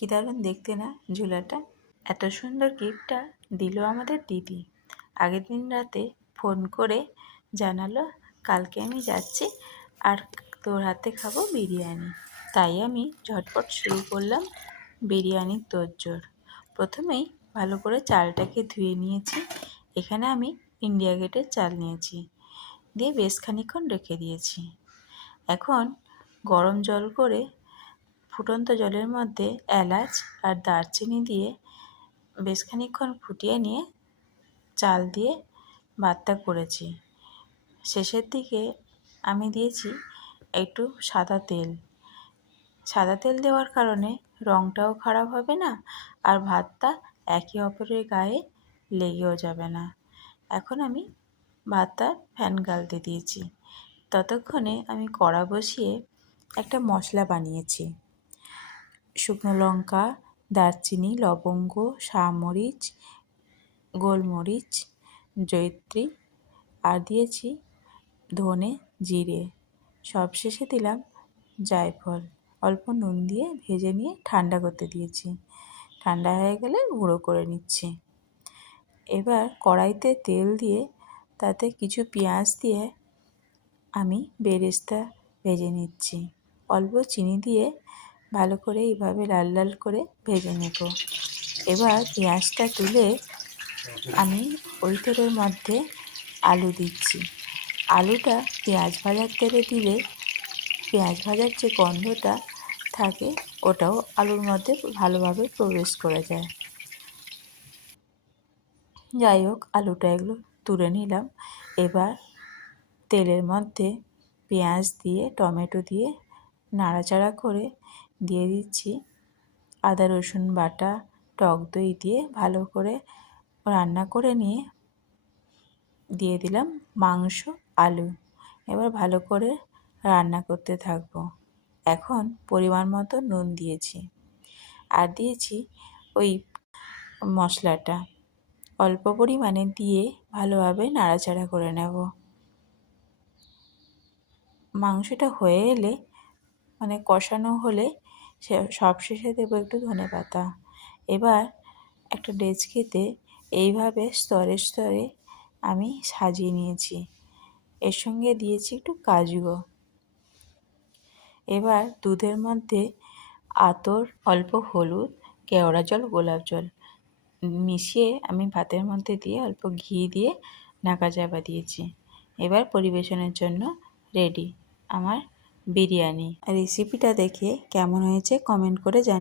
কি দারুণ দেখতে না ঝুলাটা। এত সুন্দর গিফটটা দিল আমাদের দিদি। আগের দিন রাতে ফোন করে জানালো কালকে আমি যাচ্ছি আর তোর হাতে খাবো বিরিয়ানি। তাই আমি ঝটপট শুরু করলাম বিরিয়ানির তোড়জোড়। প্রথমেই ভালো করে চালটাকে ধুয়ে নিয়েছি। এখানে আমি ইন্ডিয়া গেটের চাল নিয়েছি, দিয়ে বেশ খানিকক্ষণ রেখে দিয়েছি। এখন গরম জল করে ফুটন্ত জলের মধ্যে এলাচ আর দারচিনি দিয়ে বেশ খানিকক্ষণ ফুটিয়ে নিয়ে চাল দিয়ে ভাতটা করেছি। শেষের দিকে আমি দিয়েছি একটু সাদা তেল। সাদা তেল দেওয়ার কারণে রঙটাও খারাপ হবে না আর ভাতটা একে অপরের গায়ে লেগেও যাবে না। এখন আমি ভাতটা ফ্যান গালতে দিয়েছি। ততক্ষণে আমি কড়া বসিয়ে একটা মশলা বানিয়েছি। শুকনো লঙ্কা, দারচিনি, লবঙ্গ, শামরিচ, গোলমরিচ, জয়িত্রী আর দিয়েছি ধনে, জিরে। সবশেষে দিলাম জায়ফল। অল্প নুন দিয়ে ভেজে নিয়ে ঠান্ডা করতে দিয়েছি। ঠান্ডা হয়ে গেলে গুঁড়ো করে নিচ্ছি। এবার কড়াইতে তেল দিয়ে তাতে কিছু পেঁয়াজ দিয়ে আমি বেরেস্তা ভেজে নিচ্ছি। অল্প চিনি দিয়ে ভালো করে এইভাবে লাল লাল করে ভেজে নেব। এবার পেঁয়াজটা তুলে আমি ওই তেলের মধ্যে আলু দিচ্ছি। আলুটা পেঁয়াজ ভাজার তেলে দিলে পেঁয়াজ ভাজার যে গন্ধটা থাকে ওটাও আলুর মধ্যে ভালোভাবে প্রবেশ করে যায়। যাই হোক, আলুটা এগুলো তুলে নিলাম। এবার তেলের মধ্যে পেঁয়াজ দিয়ে টমেটো দিয়ে নাড়াচাড়া করে দিয়ে দিচ্ছি আদা রসুন বাটা, টক দই দিয়ে ভালো করে রান্না করে নিয়ে দিয়ে দিলাম মাংস, আলু। এবার ভালো করে রান্না করতে থাকবো। এখন পরিমাণ মতো নুন দিয়েছি আর দিয়েছি ওই মশলাটা অল্প পরিমাণে দিয়ে ভালোভাবে নাড়াচাড়া করে নেব। মাংসটা হয়ে এলে মানে কষানো হলে সবশেষে দেবো একটু ধনেপাতা। এবার একটা ডেচকিতে এইভাবে স্তরে স্তরে আমি সাজিয়ে নিয়েছি। এর সঙ্গে দিয়েছি একটু কাজুও। এবার দুধের মধ্যে আতর, অল্প হলুদ, কেওড়া জল, গোলাপ জল মিশিয়ে আমি ভাতের মধ্যে দিয়ে অল্প ঘি দিয়ে ঢাকা চাপা দিয়েছি। এবার পরিবেশনের জন্য রেডি আমার বিরিয়ানি। রেসিপিটা দেখে কেমন হয়েছে কমেন্ট করে জানান।